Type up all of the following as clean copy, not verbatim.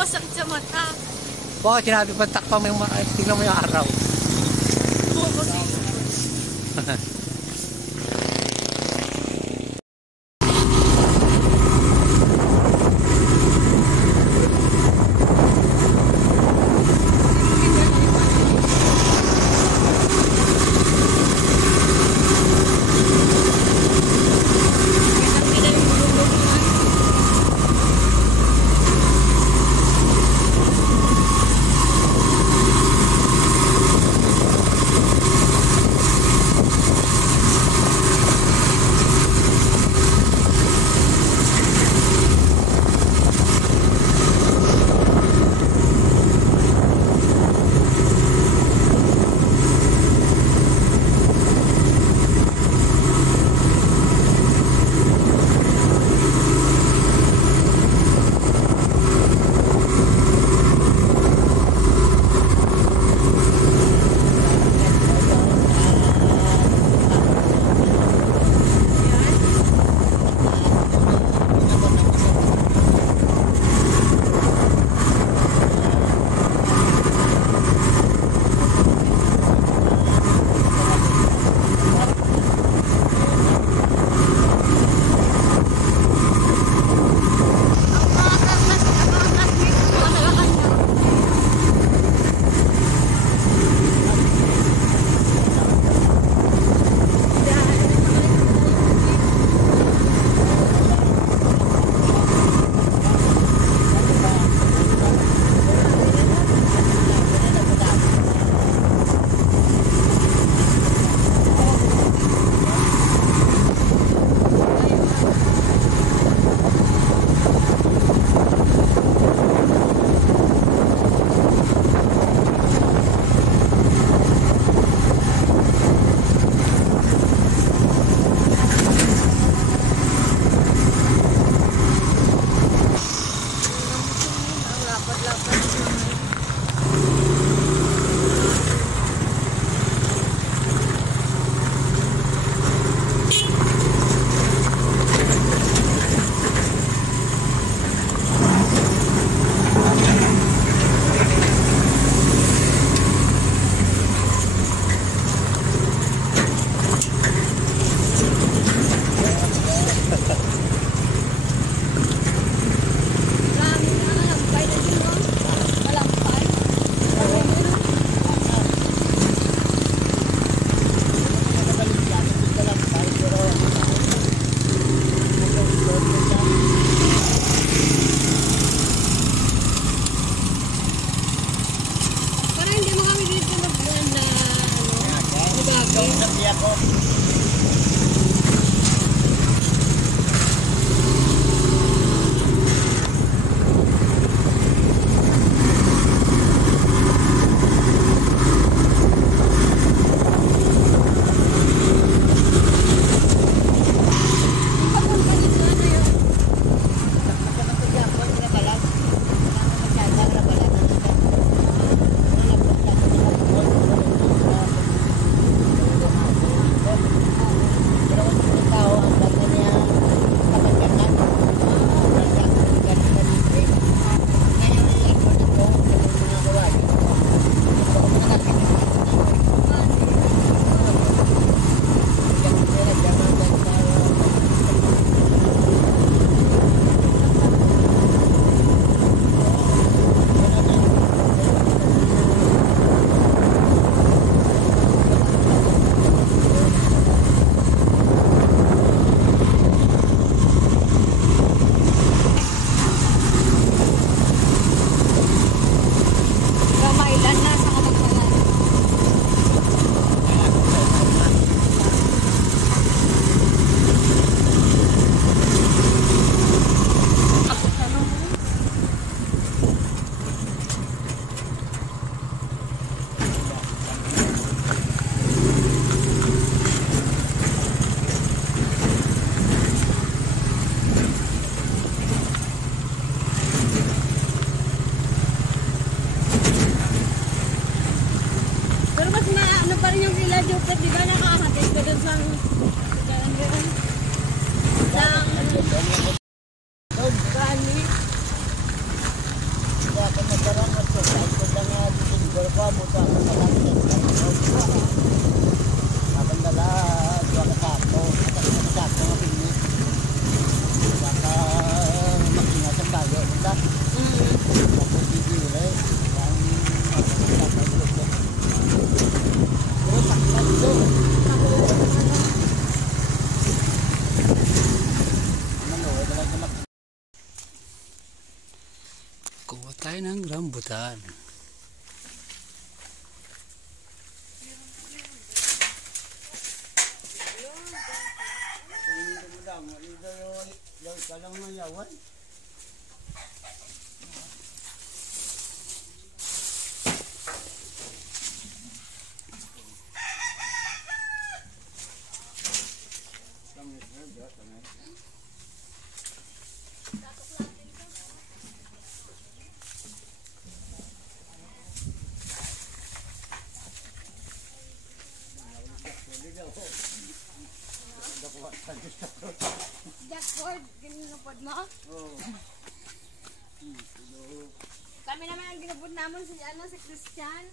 masakit sa mata. Bakit sinabi pa takpan mo yung tignan mo yung araw? Oo, kasi Tayo ng rambutan. Jackboard, ginupod mo? Oo. Kami naman ang ginupod namin si Christian.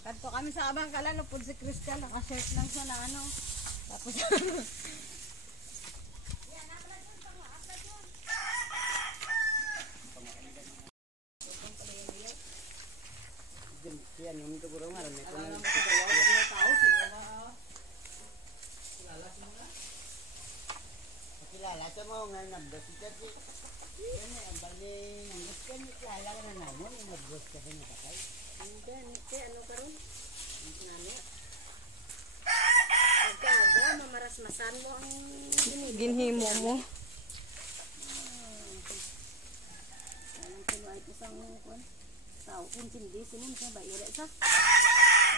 Kadto kami sa abang kala, lupod si Christian, naka-shirt lang siya na ano. Tapos Yan, yung siguro nga rin. Kilala sa mo nga nabdos si Tati. Yan eh, ang bali ng gusto niya. Kilala ka na naman, yung nabdos ka sa natakay. hindi, ano karon? Nani? Pagkaga, mamarasmasan mo ang Ginhimo mo. Alam ko ay isang kwan. Tao kung hindi sinon sa bayira sa.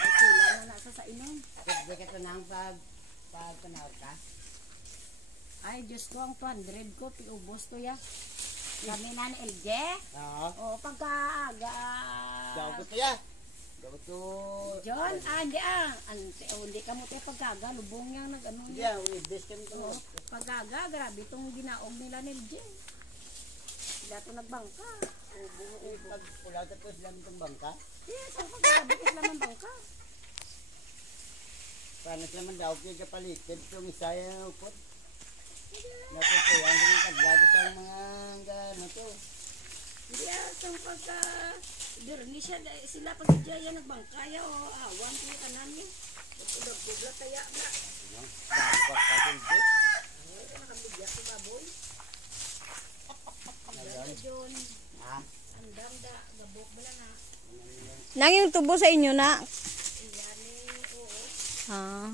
Ay kailangan na sa inom. Kasi ka ito nang pagpanahor ka. Ay Diyos ko ang 200 ko piubos to ya. Kami na ni LJ. Oo. O pagkaaga. Daw ko to ya. Daw ko to. John, hindi ka mo tayo pagkaga. Lubong yang nag-ano Hindi niya. ah, wibes kami to. O, pagkaga, grabe itong ginaog nila ni LJ. Sila ito nagbangka. Pag pula tapos lang itong bangka. Yes, ang pagkaga, sila ng bangka. Paano sila man daw kayo kapalitin itong isa yung upot. Natutuyan sa mga kadlado sa mga gano to. Hindi ang pagka... Dirni siya, sila pag-jaya nagbangkaya o awan kaya kanan niya. Pagkulag-gugla kaya na. Dapat patindi. Ay, nakabigyan si baboy. Andang ka John. Ha? Andang da, gabok bala na. Nang yung tubo sa inyo na. Iyan oo. Ah.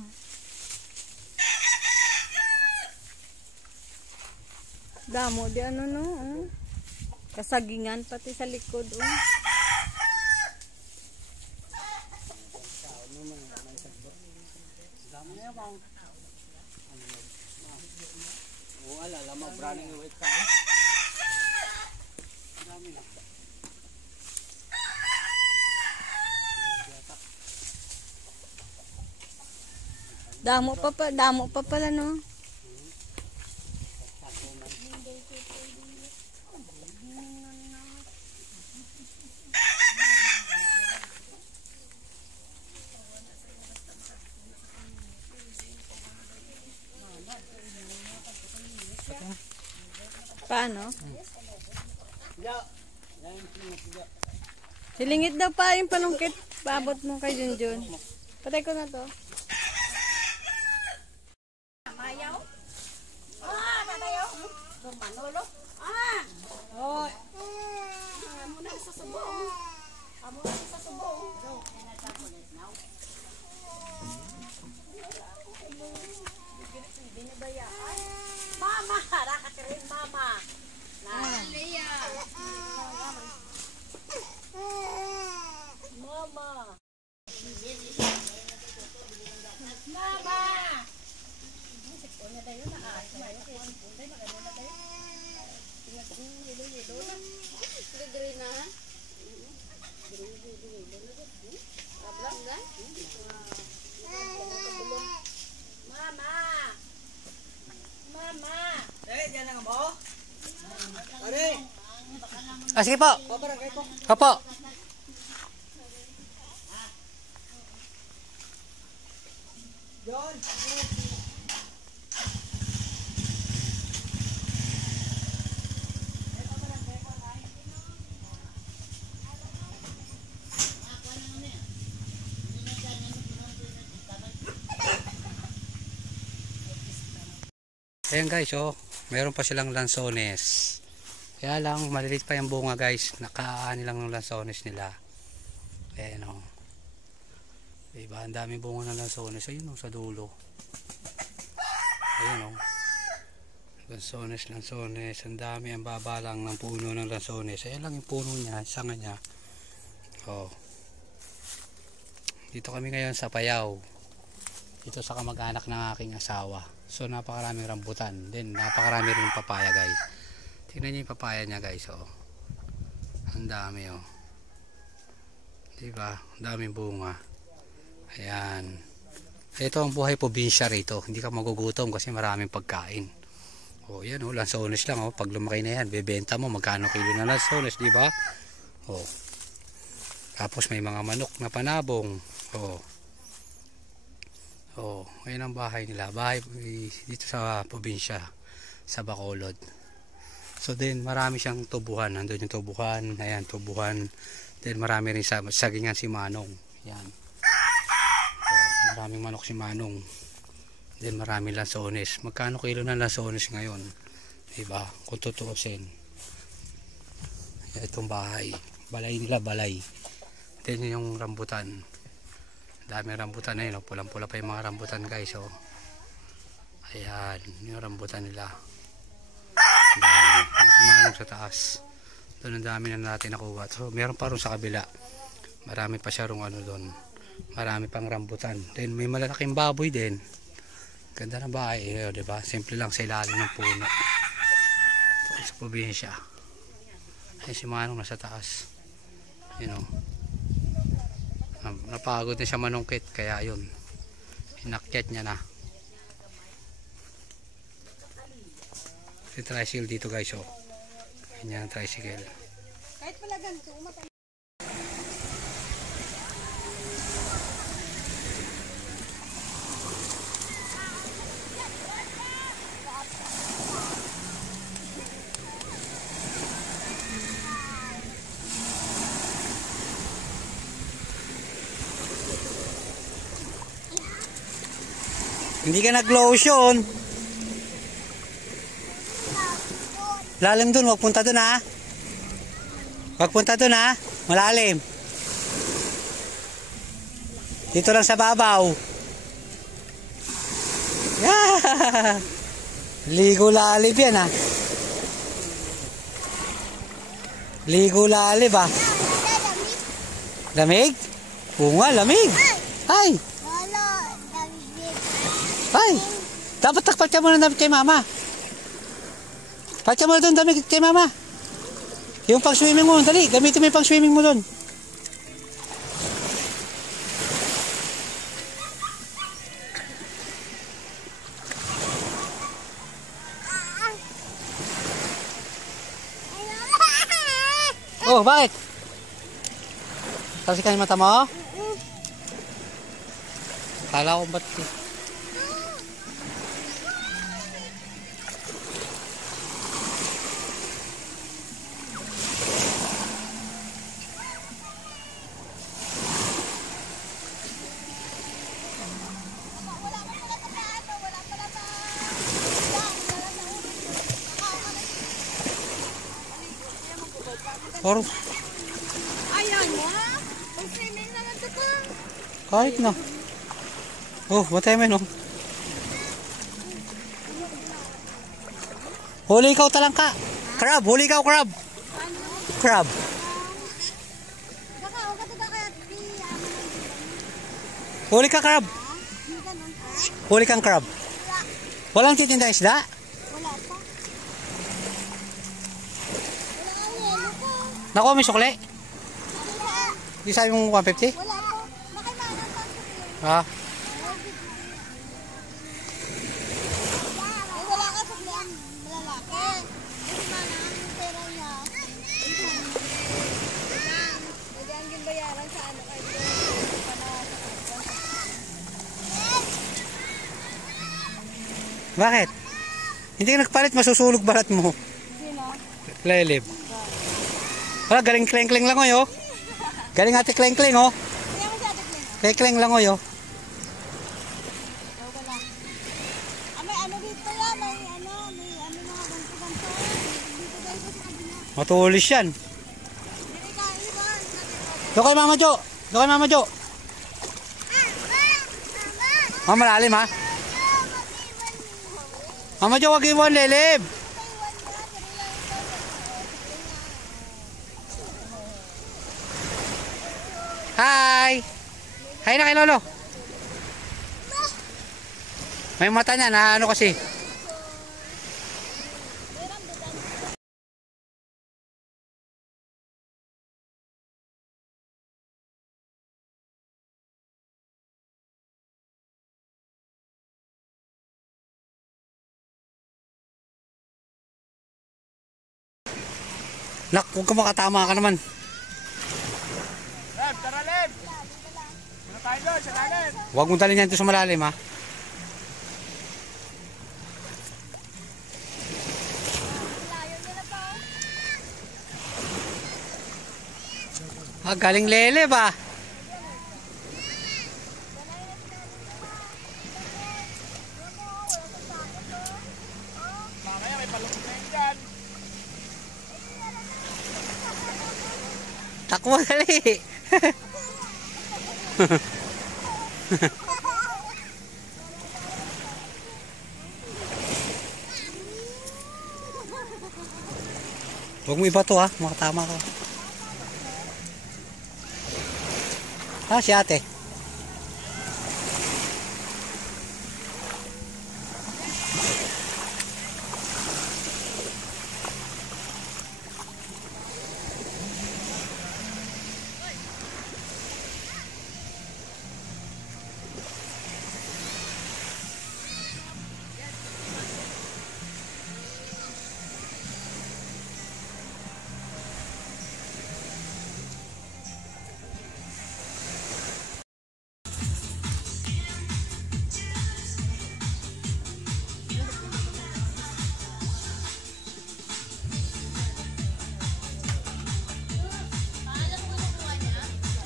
Damo di ano no. Oh. Kasagingan pati sa likod. Oh. Dami na bang? Oo, alala mo, branding yung wait ka. Dami na. Damo pa pala no. Paano? Yo! Yan yung sinasiga. Silingit daw pa yung panungkit. Paabot mo kay Junjun. Patay ko na to. Mayaw? Matayaw? Manolo? Oh! Amo na sa subo. Amo na sa subo. Hindi na bayaan. Mama! Haraka ka rin, mama! Leia! Mama! Mama! Sektornya tayo na mayo kaya ang punta maganda na tayo. Tingnan ko yung hilo na. Diri na. Diri. Ablang ga? Mama! Mama! Diyan lang mo? Are! Ah, sige po. Pabarangay ko. Opo. John! Ayan guys, oh. Meron pa silang lansones. Kaya lang, maliliit pa yung bunga guys. Nakaani lang ng lansones nila. Ayan o. Diba, ang daming bunga ng lansones. Ayun o, sa dulo. Ayun o. Lansones. Ang dami, ang baba lang ng puno ng lansones. Ayan lang yung puno niya, sanga niya. O. Dito kami ngayon sa Payaw. Dito sa kamag-anak ng aking asawa. So, napakaraming rambutan. Then, napakarami rin papaya guys. Tingnan niyo yung papaya niya guys, oh. Ang dami, oh. Diba? Ang daming bunga. Ayan. Ito ang buhay probinsya rito. Hindi ka magugutom kasi maraming pagkain. Oh, yan, oh. Lansones lang, oh. Pag lumaki na yan, bebenta mo. Magkano kilo na lansones, diba? Oh. Tapos may mga manok na panabong. Oh. Oh, ayan ang bahay nila. Bahay dito sa probinsya. Sa Bacolod. So then marami siyang tubuhan, nandun yung tubuhan, ayan tubuhan. Then marami rin sagingan si Manong. Ayan. So, maraming manok si Manong. Then marami lansones. Magkano kilo ng lansones ngayon? Diba? Kung tutuusin. Itong bahay. Balay nila, balay. Then yung rambutan. Dami rambutan na yun. Pulang-pula pa yung mga rambutan guys. Oh. Ayan. Yung rambutan nila. Dami. Si Manong sa taas. Doon ang dami na natin nakuha. So, meron pa rin sa kabila. Marami pa siya rung ano doon. Marami pang rambutan. Then may malalaking baboy din. Ganda ng bahay. Diba? Simple lang sa ilalim ng puno. Ito sa probinsya. Ay si Manong nasa taas. You know. Napagod na siya manungkit. Kaya yun. Inakyat niya na. Si tricycle dito guys, oh. Ganyan ang tricycle. Kahit pala ganito, umatay. Hindi ka nag-lotion. Lalim dun, wag punta dun ha. Wag punta dun ha. Malalim. Dito lang sa babaw. Yeah. Ligo lalim yan ha. Ligo lalim ha. Lamig? Oo nga, lamig. Ay. Ay. Dapat takpat ka muna damit kay mama. Patya mo na doon, dami kay mama. Yung pang swimming mo, dali. Gamitin mo yung pang swimming mo doon. Oh, bakit? Kasi yung mata mo? Kala ko ba't or Ayan mo ha? Mag-swimming naman ito pa. kahit na. Oh, matay mo yun, oh. Huli ikaw talang ka. Crab, huli ikaw crab. Crab. Huli ka crab. Huli kang crab. Walang titinda isda? Wala pa. Nakuha mo yung sukli? Di sabi mong 150? Wala po. Makimanang pa. Ha? Ay, wala ka sa bliang lalaki. Kasi manang yung pera niya. Pwede ang ginbayaran sa ano kayo. Bakit? Hindi ka nagpalit, masusulog balat mo. Sino? Lelib. Wala, galing kleng-kleng lang oyo. Galing ate kleng-kleng oh. Kaya mo si Ate Kling. Kleng-kleng lang oyo. May ano dito yan. May ano mga ganto-ganto. Dito tayo sa kabila. Matulis yan. Dito tayo, Ivan. Doon kay Mama Jo. Doon kay Mama Jo. Malalim ha. Mama Jo, wag iwan leleb. Hi. Hi na kay Lolo. May mata niya na ano kasi. Nak, huwag ka makatama ka naman. Leb, tara Leb. Sino tayo doon sa lalim? Huwag mong dalhin yan ito sa malalim ha. Galing lele ba? Mamaya may palungkot na yun dyan. Takbo dali. Huwag mo iba to ha, makatama ka. Si ate.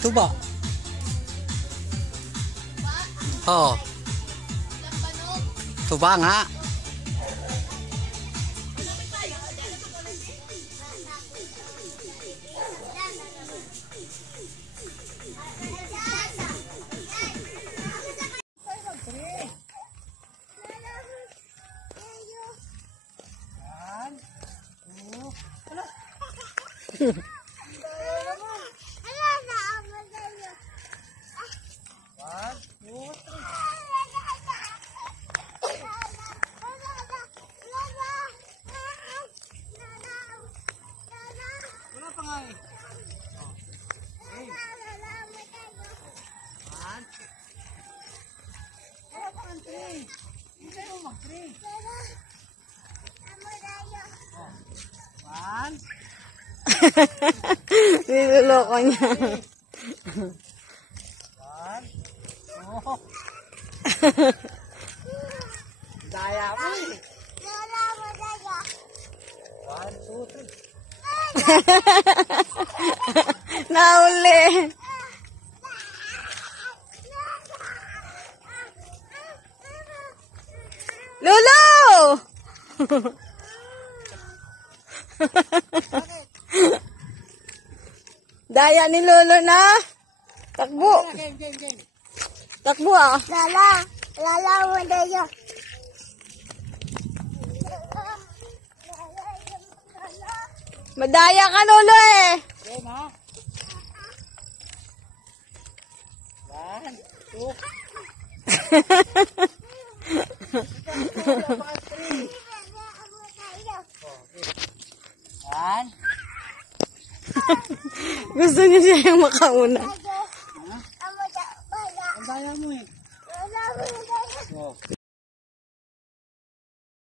Tuba. Oo. Tuba nga. Niloloko niya. Daya mo eh. 1, 2, 3. Nauli. Lolo! Daya ni Lolo na. Takbo. Takbo ah. Lala mo tayo. Madaya ka Lolo eh. Yan ha. 1, 2. Gusto niya siya yung makauna. Ang daya mo eh.